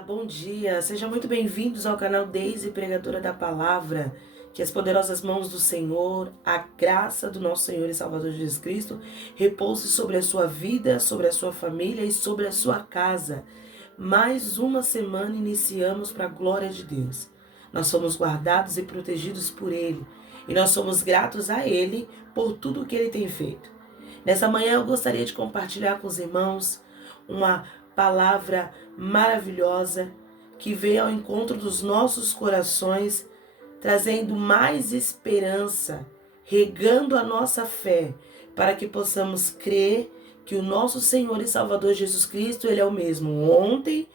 Olá, bom dia. Sejam muito bem-vindos ao canal Deise Pregadora da Palavra. Que as poderosas mãos do Senhor, a graça do nosso Senhor e Salvador Jesus Cristo, repouse sobre a sua vida, sobre a sua família e sobre a sua casa. Mais uma semana iniciamos para a glória de Deus. Nós somos guardados e protegidos por Ele. E nós somos gratos a Ele por tudo o que Ele tem feito. Nessa manhã eu gostaria de compartilhar com os irmãos uma palavra maravilhosa que veio ao encontro dos nossos corações, trazendo mais esperança, regando a nossa fé, para que possamos crer que o nosso Senhor e Salvador Jesus Cristo, Ele é o mesmo ontem,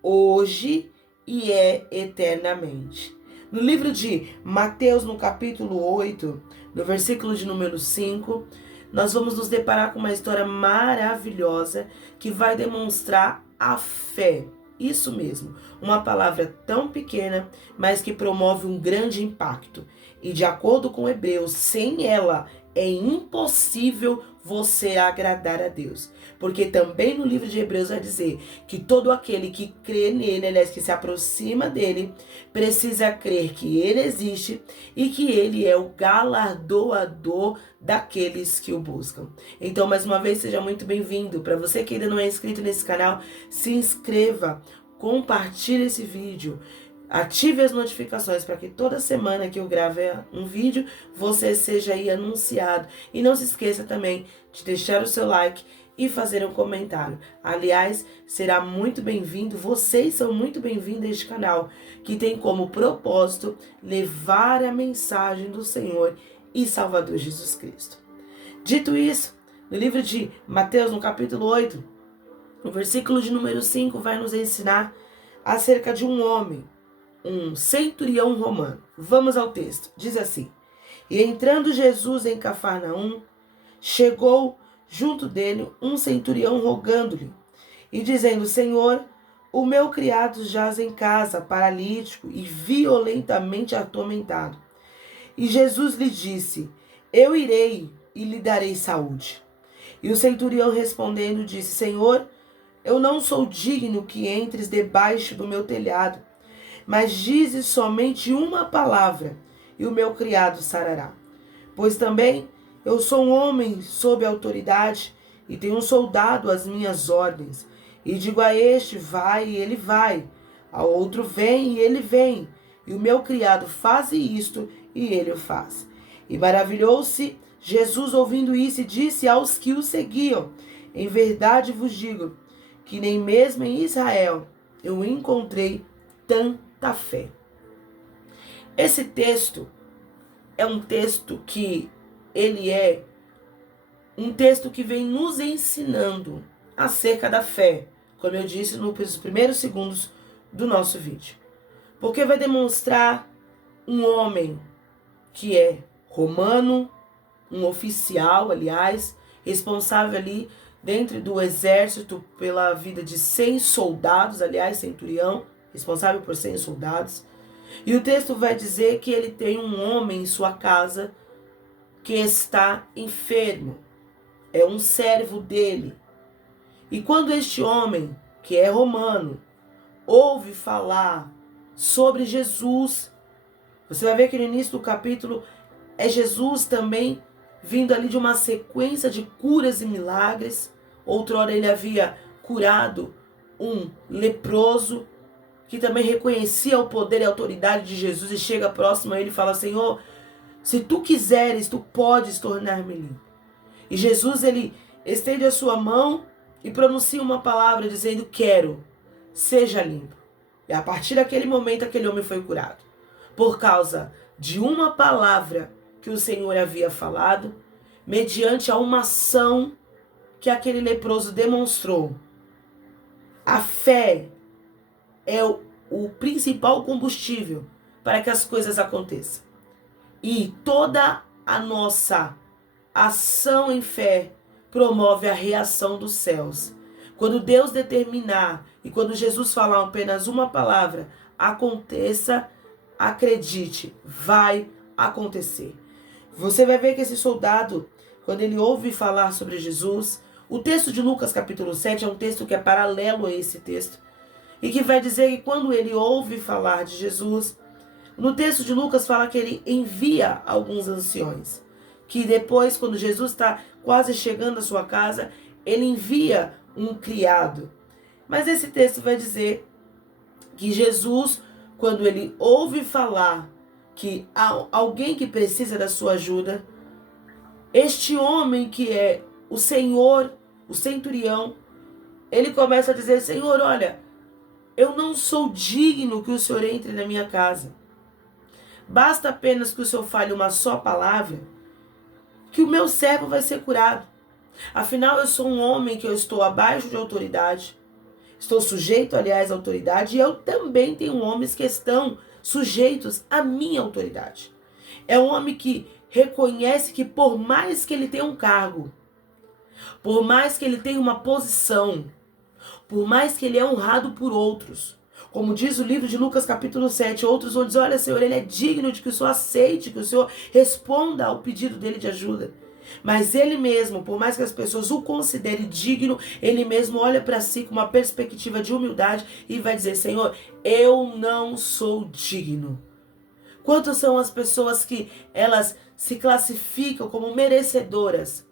hoje e é eternamente. No livro de Mateus, no capítulo 8, no versículo de número 5, nós vamos nos deparar com uma história maravilhosa que vai demonstrar a fé. Isso mesmo, uma palavra tão pequena, mas que promove um grande impacto. E de acordo com Hebreus, sem ela é impossível você agradar a Deus. Porque também no livro de Hebreus vai dizer que todo aquele que crê nele, aliás, que se aproxima dele, precisa crer que ele existe e que ele é o galardoador daqueles que o buscam. Então, mais uma vez, seja muito bem-vindo. Para você que ainda não é inscrito nesse canal, se inscreva, compartilhe esse vídeo, ative as notificações para que toda semana que eu grave um vídeo, você seja aí anunciado. E não se esqueça também de deixar o seu like e fazer um comentário. Aliás, será muito bem-vindo, vocês são muito bem-vindos a este canal, que tem como propósito levar a mensagem do Senhor e Salvador Jesus Cristo. Dito isso, no livro de Mateus, no capítulo 8, o versículo de número 5 vai nos ensinar acerca de um homem, um centurião romano. Vamos ao texto. Diz assim: E entrando Jesus em Cafarnaum, chegou junto dele um centurião rogando-lhe e dizendo: Senhor, o meu criado jaz em casa, paralítico e violentamente atormentado. E Jesus lhe disse: Eu irei e lhe darei saúde. E o centurião respondendo disse: Senhor, eu não sou digno que entres debaixo do meu telhado, mas dizes somente uma palavra, e o meu criado sarará. Pois também eu sou um homem sob autoridade, e tenho um soldado às minhas ordens. E digo a este, vai, e ele vai. Ao outro, vem, e ele vem. E o meu criado faze isto, e ele o faz. E maravilhou-se Jesus ouvindo isso, e disse aos que o seguiam: Em verdade vos digo, que nem mesmo em Israel eu encontrei tanta fé. Esse texto é um texto que ele é um texto que vem nos ensinando acerca da fé, como eu disse nos primeiros segundos do nosso vídeo. Porque vai demonstrar um homem que é romano, um oficial, aliás, responsável ali dentro do exército pela vida de 100 soldados, aliás, centurião, responsável por 100 soldados. E o texto vai dizer que ele tem um homem em sua casa que está enfermo. É um servo dele. E quando este homem, que é romano, ouve falar sobre Jesus, você vai ver que no início do capítulo é Jesus também vindo ali de uma sequência de curas e milagres. Outrora ele havia curado um leproso, que também reconhecia o poder e a autoridade de Jesus, e chega próximo a ele e fala: Senhor, se tu quiseres, tu podes tornar-me limpo. E Jesus, ele estende a sua mão e pronuncia uma palavra dizendo: quero, seja limpo. E a partir daquele momento, aquele homem foi curado. Por causa de uma palavra que o Senhor havia falado, mediante a uma ação que aquele leproso demonstrou. A fé é o principal combustível para que as coisas aconteçam. E toda a nossa ação em fé promove a reação dos céus. Quando Deus determinar e quando Jesus falar apenas uma palavra, aconteça, acredite, vai acontecer. Você vai ver que esse soldado, quando ele ouve falar sobre Jesus, o texto de Lucas capítulo 7 é um texto que é paralelo a esse texto. e que vai dizer que quando ele ouve falar de Jesus, no texto de Lucas fala que ele envia alguns anciões, que depois, quando Jesus está quase chegando à sua casa, ele envia um criado. Mas esse texto vai dizer que Jesus, quando ele ouve falar que há alguém que precisa da sua ajuda, este homem que é o Senhor, o centurião, ele começa a dizer: Senhor, olha, eu não sou digno que o Senhor entre na minha casa. Basta apenas que o Senhor fale uma só palavra, que o meu servo vai ser curado. Afinal, eu sou um homem que eu estou abaixo de autoridade. Estou sujeito, aliás, à autoridade. E eu também tenho homens que estão sujeitos à minha autoridade. É um homem que reconhece que por mais que ele tenha um cargo, por mais que ele tenha uma posição, por mais que ele é honrado por outros, como diz o livro de Lucas capítulo 7, outros vão dizer: olha, Senhor, ele é digno de que o Senhor aceite, que o Senhor responda ao pedido dele de ajuda. Mas ele mesmo, por mais que as pessoas o considerem digno, ele mesmo olha para si com uma perspectiva de humildade e vai dizer: Senhor, eu não sou digno. Quantas são as pessoas que elas se classificam como merecedoras,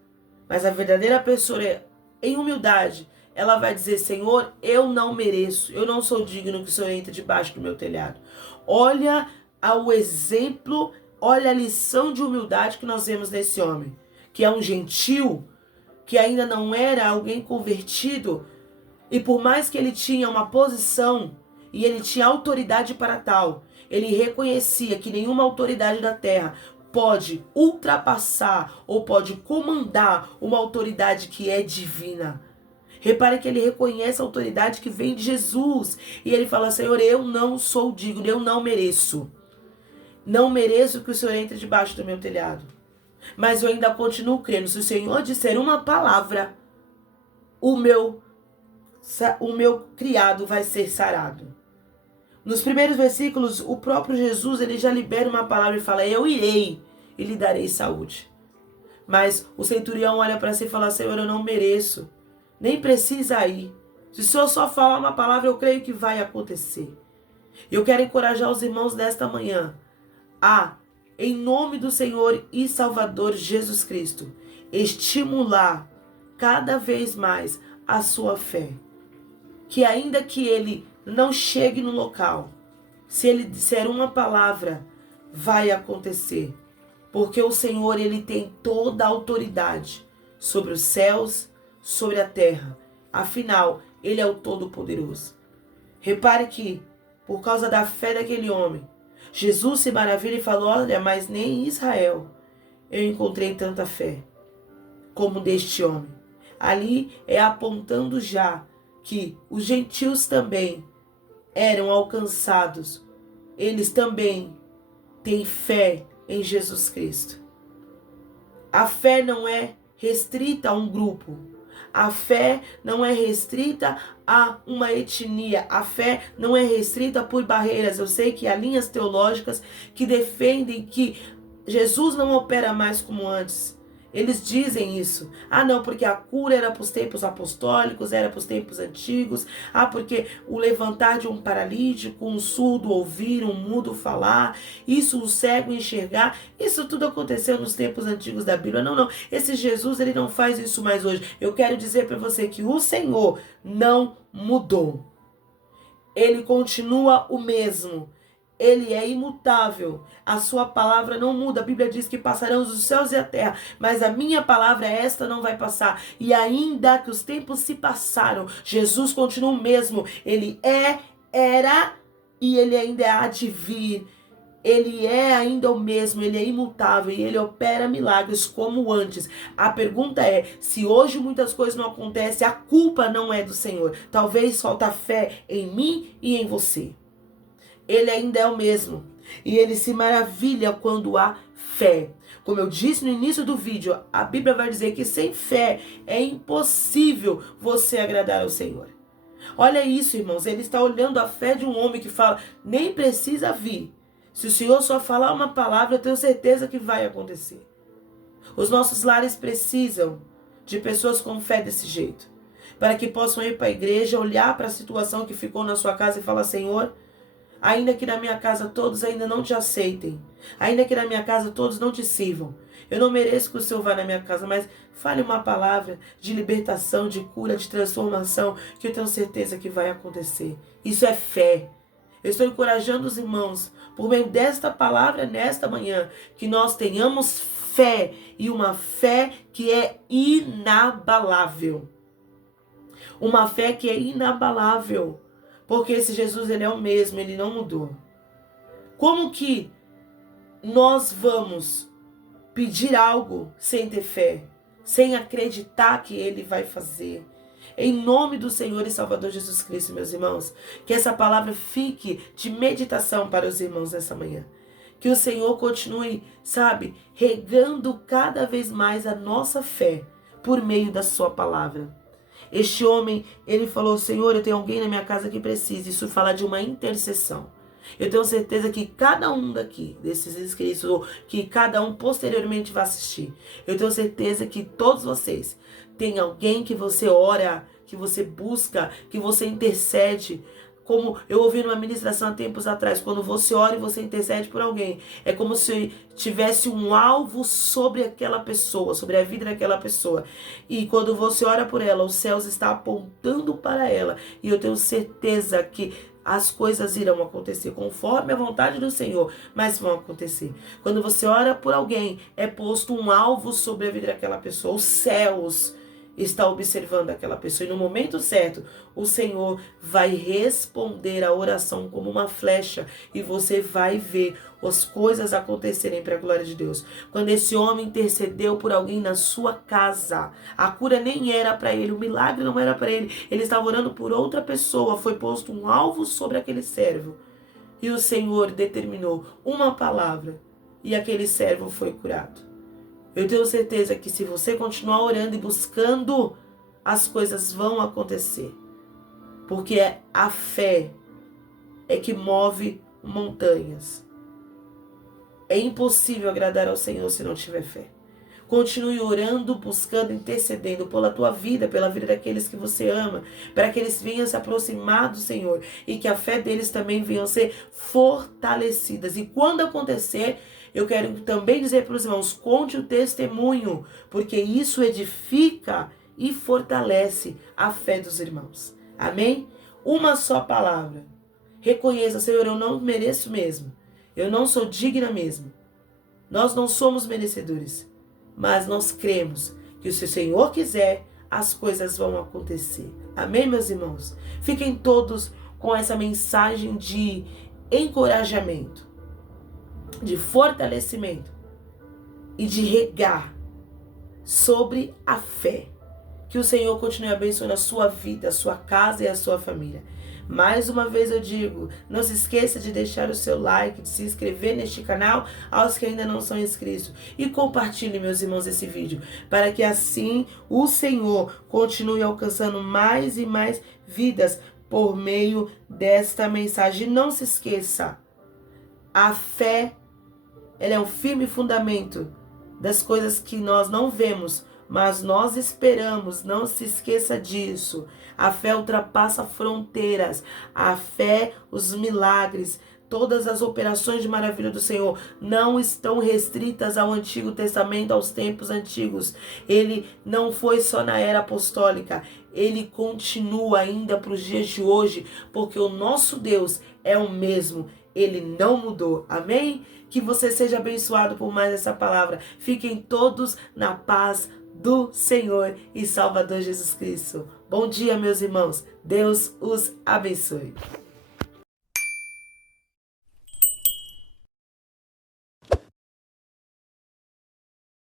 mas a verdadeira pessoa, em humildade, ela vai dizer: Senhor, eu não mereço, eu não sou digno que o Senhor entre debaixo do meu telhado. Olha o exemplo, olha a lição de humildade que nós vemos nesse homem, que é um gentil, que ainda não era alguém convertido, e por mais que ele tinha uma posição e ele tinha autoridade para tal, ele reconhecia que nenhuma autoridade da terra pode ultrapassar ou pode comandar uma autoridade que é divina. Repare que ele reconhece a autoridade que vem de Jesus. E ele fala: Senhor, eu não sou digno, eu não mereço. Não mereço que o Senhor entre debaixo do meu telhado. Mas eu ainda continuo crendo. Se o Senhor disser uma palavra, o meu criado vai ser sarado. Nos primeiros versículos, o próprio Jesus, ele já libera uma palavra e fala: eu irei e lhe darei saúde. Mas o centurião olha para si e fala: Senhor, eu não mereço. Nem precisa ir. Se o Senhor só falar uma palavra, eu creio que vai acontecer. E eu quero encorajar os irmãos desta manhã a, em nome do Senhor e Salvador Jesus Cristo, estimular cada vez mais a sua fé. Que ainda que ele não chegue no local, se ele disser uma palavra, vai acontecer. Porque o Senhor, ele tem toda a autoridade sobre os céus, sobre a terra. Afinal, ele é o Todo-Poderoso. Repare que, por causa da fé daquele homem, Jesus se maravilha e falou: olha, mas nem em Israel eu encontrei tanta fé como deste homem. Ali é apontando já que os gentios também eram alcançados. Eles também têm fé em Jesus Cristo. A fé não é restrita a um grupo. A fé não é restrita a uma etnia. A fé não é restrita por barreiras. Eu sei que há linhas teológicas que defendem que Jesus não opera mais como antes. Eles dizem isso. Ah, não, porque a cura era para os tempos apostólicos, era para os tempos antigos. Ah, porque o levantar de um paralítico, um surdo ouvir, um mudo falar, isso, o cego enxergar, isso tudo aconteceu nos tempos antigos da Bíblia. Não, não. Esse Jesus, ele não faz isso mais hoje. Eu quero dizer para você que o Senhor não mudou. Ele continua o mesmo. Ele é imutável. A sua palavra não muda. A Bíblia diz que passarão os céus e a terra, mas a minha palavra, esta não vai passar. E ainda que os tempos se passaram, Jesus continua o mesmo. Ele era e ele ainda há de vir. Ele é ainda o mesmo, ele é imutável e ele opera milagres como antes. A pergunta é, se hoje muitas coisas não acontecem, a culpa não é do Senhor. Talvez falta fé em mim e em você. Ele ainda é o mesmo. E ele se maravilha quando há fé. Como eu disse no início do vídeo, a Bíblia vai dizer que sem fé é impossível você agradar ao Senhor. Olha isso, irmãos. Ele está olhando a fé de um homem que fala: nem precisa vir. Se o Senhor só falar uma palavra, eu tenho certeza que vai acontecer. Os nossos lares precisam de pessoas com fé desse jeito. para que possam ir para a igreja, olhar para a situação que ficou na sua casa e falar: Senhor, ainda que na minha casa todos ainda não te aceitem, ainda que na minha casa todos não te sirvam, eu não mereço que o Senhor vá na minha casa, mas fale uma palavra de libertação, de cura, de transformação, que eu tenho certeza que vai acontecer. Isso é fé. Eu estou encorajando os irmãos, por meio desta palavra nesta manhã, que nós tenhamos fé, e uma fé que é inabalável. Uma fé que é inabalável. Porque esse Jesus, ele é o mesmo, ele não mudou. Como que nós vamos pedir algo sem ter fé, sem acreditar que ele vai fazer? Em nome do Senhor e Salvador Jesus Cristo, meus irmãos, que essa palavra fique de meditação para os irmãos nessa manhã. Que o Senhor continue, regando cada vez mais a nossa fé por meio da sua palavra. Este homem, ele falou: Senhor, eu tenho alguém na minha casa que precisa. Isso fala de uma intercessão. Eu tenho certeza que cada um daqui, desses inscritos, ou que cada um posteriormente vai assistir, eu tenho certeza que todos vocês têm alguém que você ora, que você busca, que você intercede. Como eu ouvi numa ministração há tempos atrás, quando você ora e você intercede por alguém, é como se tivesse um alvo sobre aquela pessoa, sobre a vida daquela pessoa. E quando você ora por ela, os céus estão apontando para ela. E eu tenho certeza que as coisas irão acontecer conforme a vontade do Senhor, mas vão acontecer. Quando você ora por alguém, é posto um alvo sobre a vida daquela pessoa. Os céus está observando aquela pessoa, e no momento certo o Senhor vai responder a oração como uma flecha, e você vai ver as coisas acontecerem para a glória de Deus. Quando esse homem intercedeu por alguém na sua casa, a cura nem era para ele, o milagre não era para ele, ele estava orando por outra pessoa. Foi posto um alvo sobre aquele servo, e o Senhor determinou uma palavra, e aquele servo foi curado. Eu tenho certeza que se você continuar orando e buscando, as coisas vão acontecer. Porque a fé é que move montanhas. É impossível agradar ao Senhor se não tiver fé. Continue orando, buscando, intercedendo pela tua vida, pela vida daqueles que você ama, para que eles venham se aproximar do Senhor e que a fé deles também venha ser fortalecidas. E quando acontecer, eu quero também dizer para os irmãos: conte o testemunho, porque isso edifica e fortalece a fé dos irmãos. Amém? Uma só palavra. Reconheça: Senhor, eu não mereço mesmo. Eu não sou digna mesmo. Nós não somos merecedores. Mas nós cremos que se o Senhor quiser, as coisas vão acontecer. Amém, meus irmãos? Fiquem todos com essa mensagem de encorajamento, de fortalecimento e de regar sobre a fé. Que o Senhor continue abençoando a sua vida, a sua casa e a sua família. Mais uma vez eu digo, não se esqueça de deixar o seu like, de se inscrever neste canal aos que ainda não são inscritos. E compartilhe, meus irmãos, esse vídeo, para que assim o Senhor continue alcançando mais e mais vidas por meio desta mensagem. Não se esqueça, a fé, ela é um firme fundamento das coisas que nós não vemos, mas nós esperamos. Não se esqueça disso. A fé ultrapassa fronteiras. A fé, os milagres, todas as operações de maravilha do Senhor não estão restritas ao Antigo Testamento, aos tempos antigos. Ele não foi só na era apostólica. Ele continua ainda para os dias de hoje, porque o nosso Deus é o mesmo. Ele não mudou. Amém? Que você seja abençoado por mais essa palavra. Fiquem todos na paz do Senhor e Salvador Jesus Cristo. Bom dia, meus irmãos. Deus os abençoe.